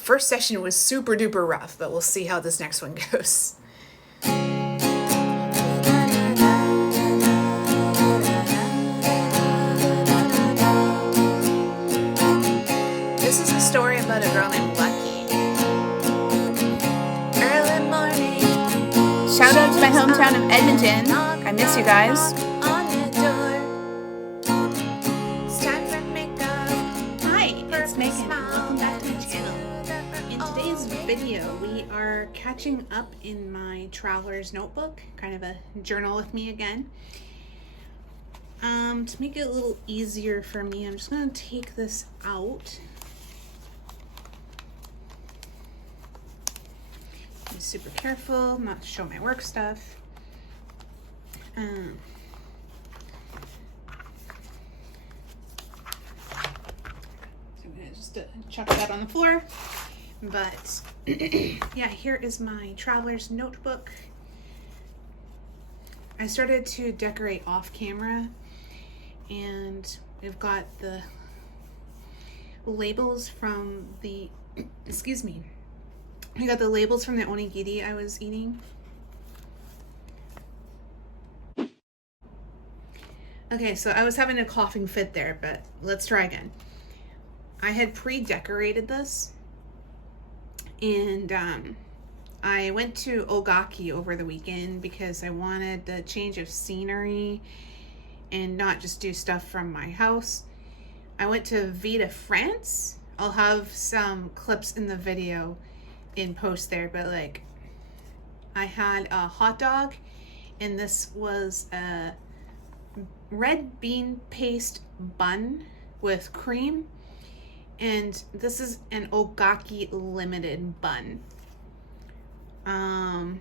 first session was super duper rough, but we'll see how this next one goes. This is a story about a girl named Lucky. Early morning. Shout out to my hometown of Edmonton. I miss you guys. Video. We are catching up in my traveler's notebook, kind of a journal with me again. To make it a little easier for me, I'm just going to take this out. Be super careful not to show my work stuff. So I'm going to just chuck that on the floor. But yeah, here is my traveler's notebook. I started to decorate off camera, and we've got the labels from the, excuse me, I got the labels from the onigiri I was eating. Okay, so I was having a coughing fit there, but let's try again. I had pre-decorated this. And I went to Ogaki over the weekend because I wanted the change of scenery and not just do stuff from my house. I went to Vita, France. I'll have some clips in the video in post there, but like I had a hot dog, and this was a red bean paste bun with cream. And this is an Ogaki limited bun. I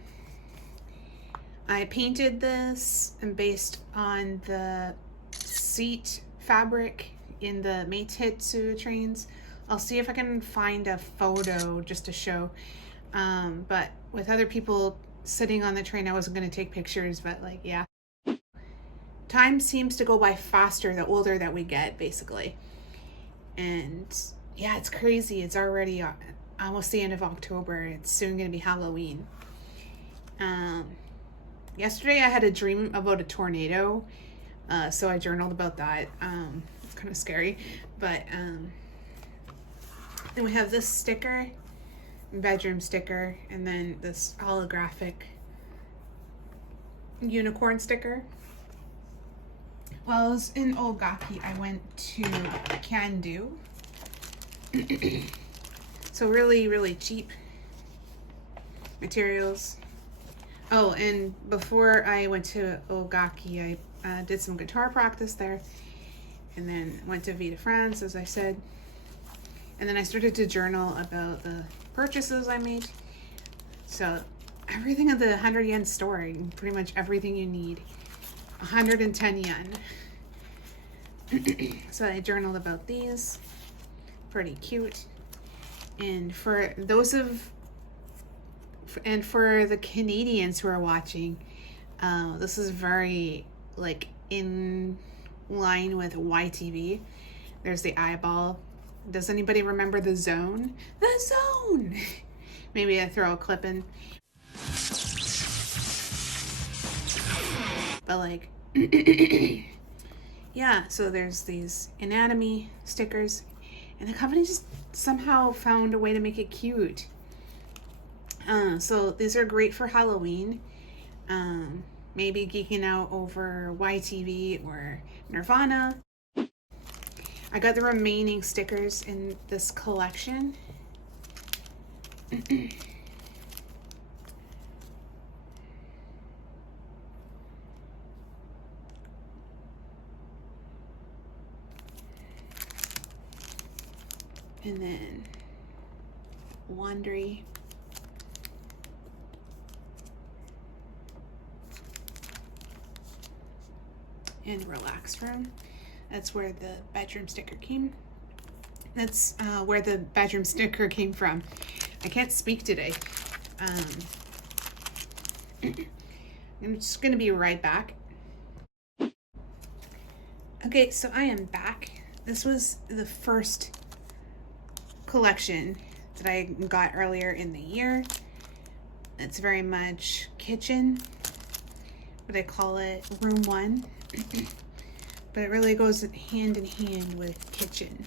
painted this based on the seat fabric in the Meititsu trains. I'll see if I can find a photo just to show. But with other people sitting on the train, I wasn't going to take pictures, but like, yeah. Time seems to go by faster the older that we get, basically. And yeah, it's crazy. It's already almost the end of October. It's soon going to be Halloween. Yesterday I had a dream about a tornado. So I journaled about that. It's kind of scary. But then we have this sticker, bedroom sticker, and then this holographic unicorn sticker. While I was in Ogaki, I went to Can-Do. So really, really cheap materials. Oh, and before I went to Ogaki, I did some guitar practice there. And then went to Vita, France, as I said. And then I started to journal about the purchases I made. So everything at the 100 yen store, pretty much everything you need. 110 yen. So I journaled about these. Pretty cute. And for those for the Canadians who are watching, this is very like in line with YTV. There's the eyeball. Does anybody remember the zone? The zone! Maybe I throw a clip in. But like, yeah, so there's these anatomy stickers, and the company just somehow found a way to make it cute. So these are great for Halloween. Maybe geeking out over YTV or Nirvana. I got the remaining stickers in this collection. And then laundry. And relax room. That's where the bedroom sticker came. That's where the bedroom sticker came from. I can't speak today. I'm just gonna be right back. Okay, so I am back. This was the first collection that I got earlier in the year. It's very much kitchen, but I call it room 1. But it really goes hand in hand with kitchen.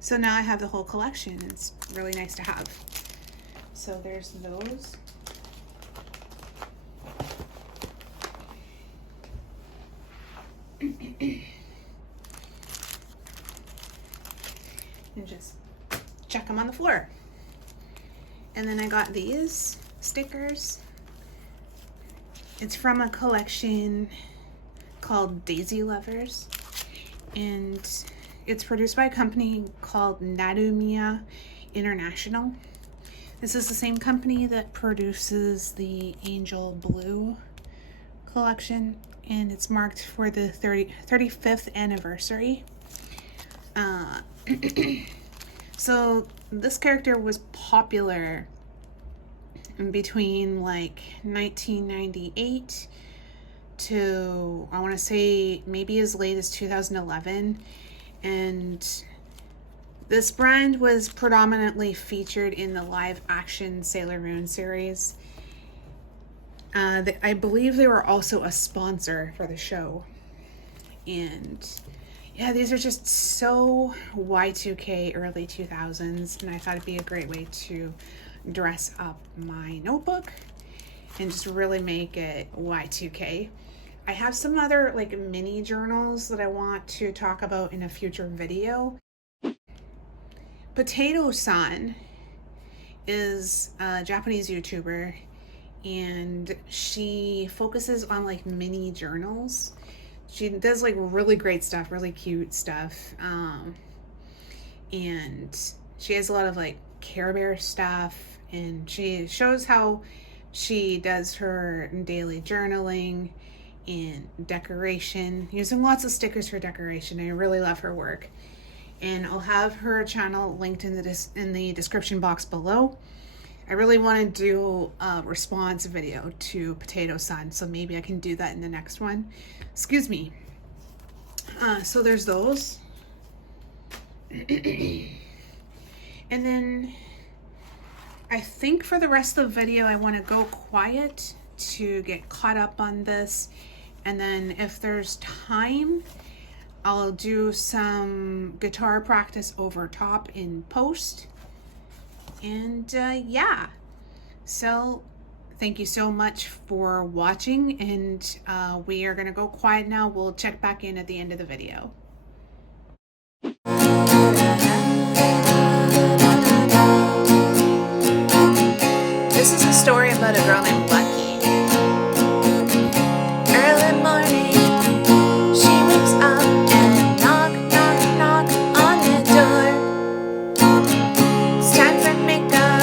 So now I have the whole collection. It's really nice to have. So there's those. And just chuck them on the floor. And then I got these stickers. It's from a collection called Daisy Lovers, and it's produced by a company called Nadumiya International. This is the same company that produces the Angel Blue collection, and it's marked for the 35th anniversary. So this character was popular in between like 1998 to, I want to say, maybe as late as 2011. And this brand was predominantly featured in the live action Sailor Moon series. I believe they were also a sponsor for the show. And yeah, these are just so Y2K, early 2000s, and I thought it'd be a great way to dress up my notebook and just really make it Y2K. I have some other like mini journals that I want to talk about in a future video. Potato-san is a Japanese YouTuber, and she focuses on like mini journals. She does like really great stuff, really cute stuff. And she has a lot of like Care Bear stuff, and she shows how she does her daily journaling and decoration, using lots of stickers for decoration. I really love her work. And I'll have her channel linked in the description box below. I really want to do a response video to Potato-san, so maybe I can do that in the next one. Excuse me. So there's those. And then I think for the rest of the video, I want to go quiet to get caught up on this. And then if there's time, I'll do some guitar practice over top in post. And yeah, so thank you so much for watching, and we are gonna go quiet now. We'll check back in at the end of the video. This is a story about a girl named Lucky. Early morning, she wakes up and knock, knock, knock on the door. It's time for makeup,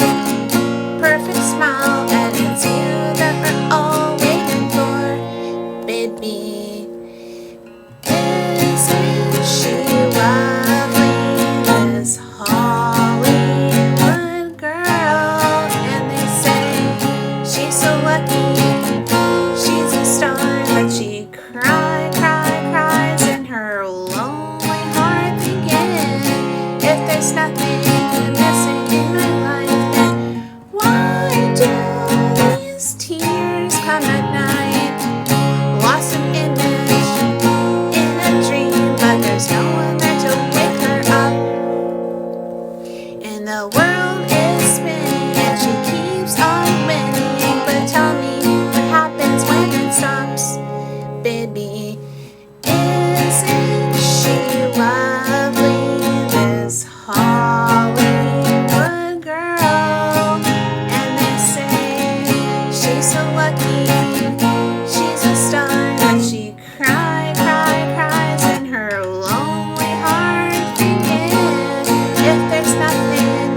perfect smile, and it's you that we're all waiting for. Baby, isn't she lovely, this Hollywood girl? And they say she's so lucky, she's a star, but she cries in her lonely heart, thinking if there's nothing missing in my life, then why do these tears come at night? Lost an image in a dream, but there's no one there to wake her up. And the world is spinning and she keeps on winning, but tell me what happens when it stops. Baby, isn't she lovely, this Hollywood girl? And they say she's so lucky, she's a star, but she cries in her lonely heart, thinking if there's nothing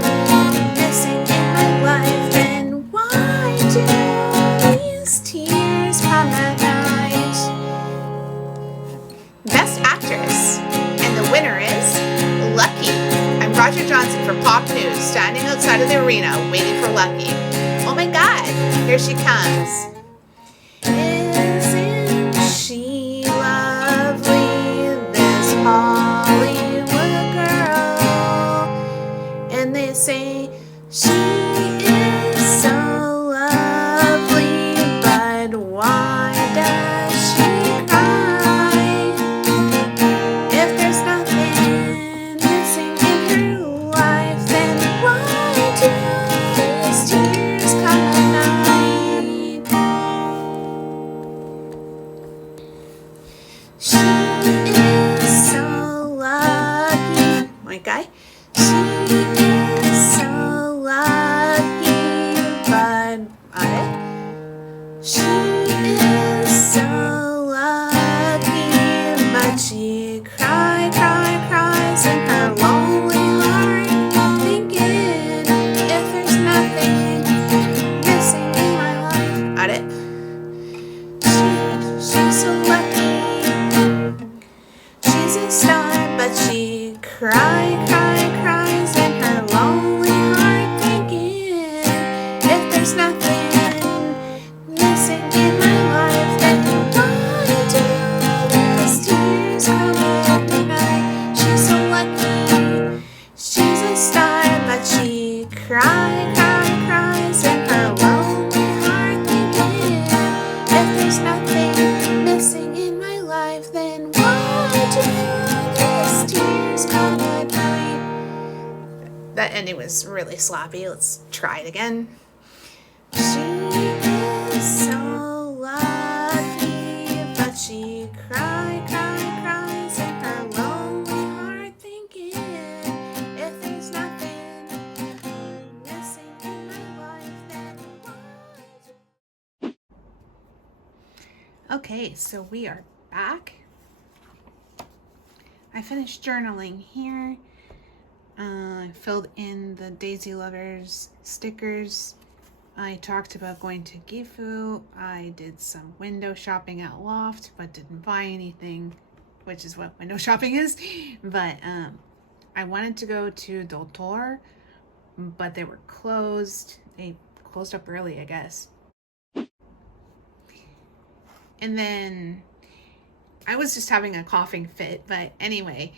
missing in my life, then why do these tears come at night? Best Actress, and the winner is Lucky. I'm Roger Johnson for Pop News, standing outside of the arena waiting for Lucky. Oh my God, here she comes. Isn't she lovely? She is so lucky. Okay? She is so lucky, but she is so lucky, but she cries in her lonely heart, thinking if there's nothing missing in my life. Got it? She's so lucky. She's a star, but she cries in her lonely heart, thinking if there's nothing missing in my life, then why do these tears come every night? She's so lucky. She's a star, but she cries in her lonely heart, thinking if there's nothing missing in my life, then why do these tears come at night? That ending was really sloppy. Let's try it again. She is so lucky, but she cries in her lonely heart, thinking if there's nothing missing in my life, then why? Okay, so we are back. I finished journaling here. I filled in the Daisy Lovers stickers. I talked about going to Gifu. I did some window shopping at Loft, but didn't buy anything, which is what window shopping is. But I wanted to go to Dotor, but they were closed. They closed up early, I guess. And then I was just having a coughing fit, but anyway,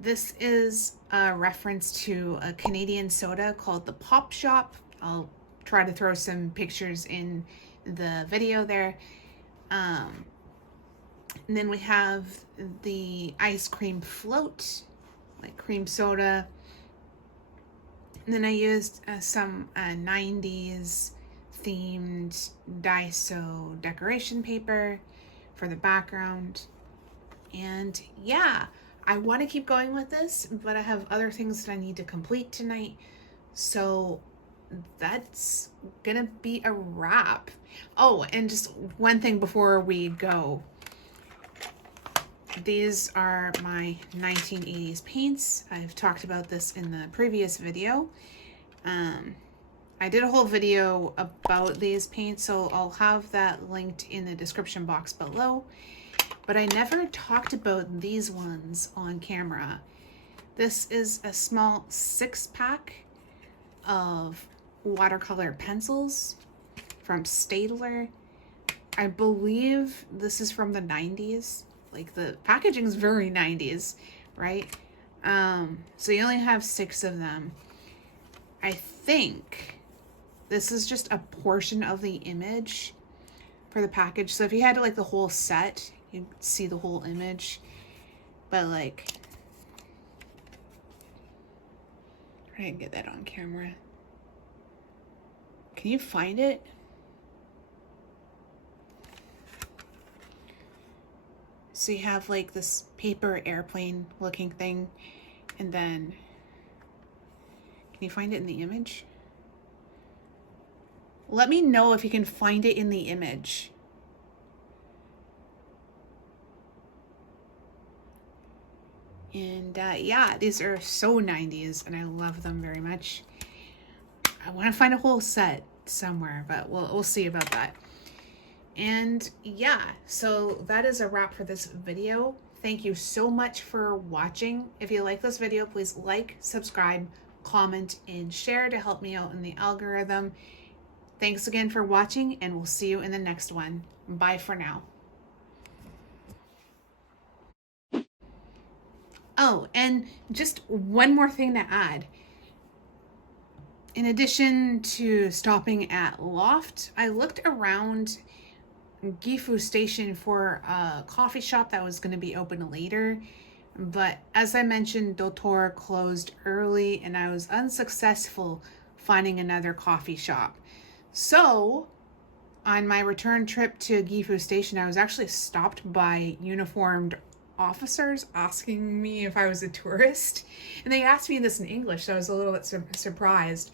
this is a reference to a Canadian soda called the Pop Shop. I'll try to throw some pictures in the video there. And then we have the ice cream float, like cream soda. And then I used some 90s themed Daiso decoration paper for the background. And yeah, I want to keep going with this, but I have other things that I need to complete tonight. So that's gonna be a wrap. Oh, and just one thing before we go. These are my 1980s paints. I've talked about this in the previous video. I did a whole video about these paints, so I'll have that linked in the description box below. But I never talked about these ones on camera. This is a small 6-pack of watercolor pencils from Staedtler. I believe this is from the 90s. Like, the packaging is very 90s, right? So you only have 6 of them. I think this is just a portion of the image for the package. So if you had like the whole set, you'd see the whole image. But like, try and get that on camera. Can you find it? So you have like this paper airplane looking thing, and then can you find it in the image? Let me know if you can find it in the image. And yeah, these are so 90s and I love them very much. I want to find a whole set somewhere, but we'll see about that. And yeah, so that is a wrap for this video. Thank you so much for watching. If you like this video, please like, subscribe, comment, and share to help me out in the algorithm. Thanks again for watching, and we'll see you in the next one. Bye for now. Oh, and just one more thing to add. In addition to stopping at Loft, I looked around Gifu Station for a coffee shop that was going to be open later. But as I mentioned, Dotor closed early and I was unsuccessful finding another coffee shop. So on my return trip to Gifu Station, I was actually stopped by uniformed officers asking me if I was a tourist. And they asked me this in English, so I was a little bit surprised.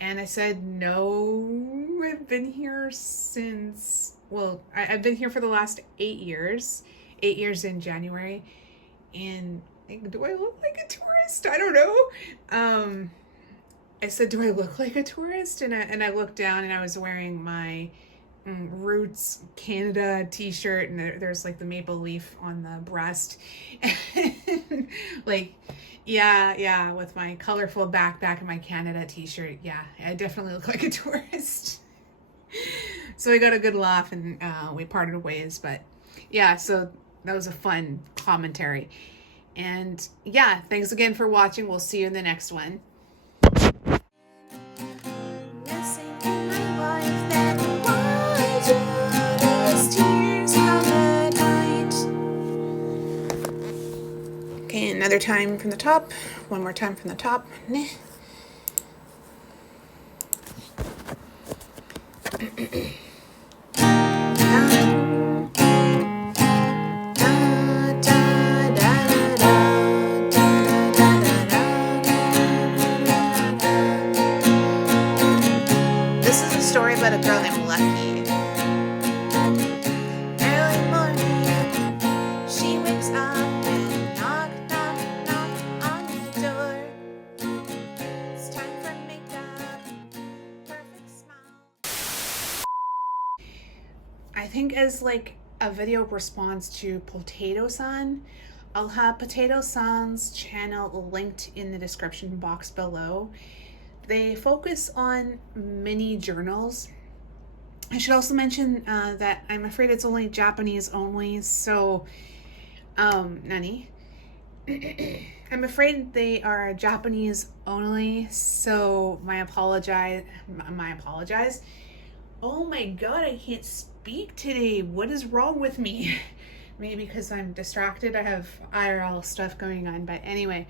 And I said, no, I've been here since, well, I've been here for the last 8 years. 8 years in January. And like, do I look like a tourist? I don't know. I said, do I look like a tourist? And I looked down and I was wearing my Roots Canada t-shirt, and there's like the maple leaf on the breast. Like, yeah, with my colorful backpack and my Canada t-shirt. Yeah, I definitely look like a tourist. So we got a good laugh and we parted ways. But yeah, so that was a fun commentary. And yeah, thanks again for watching. We'll see you in the next one. Okay, another time from the top. One more time from the top. This is a story about a girl named Lucky. Early morning, she wakes up and knock on the door. It's time for makeup, perfect smile. I think as like a video response to Potato-san, I'll have Potato-san's channel linked in the description box below. They focus on mini journals. I should also mention that I'm afraid it's only Japanese only, so nani? I'm afraid they are Japanese only, so my apologize. Oh my god, I can't speak today. What is wrong with me? Maybe because I'm distracted. I have IRL stuff going on, but anyway,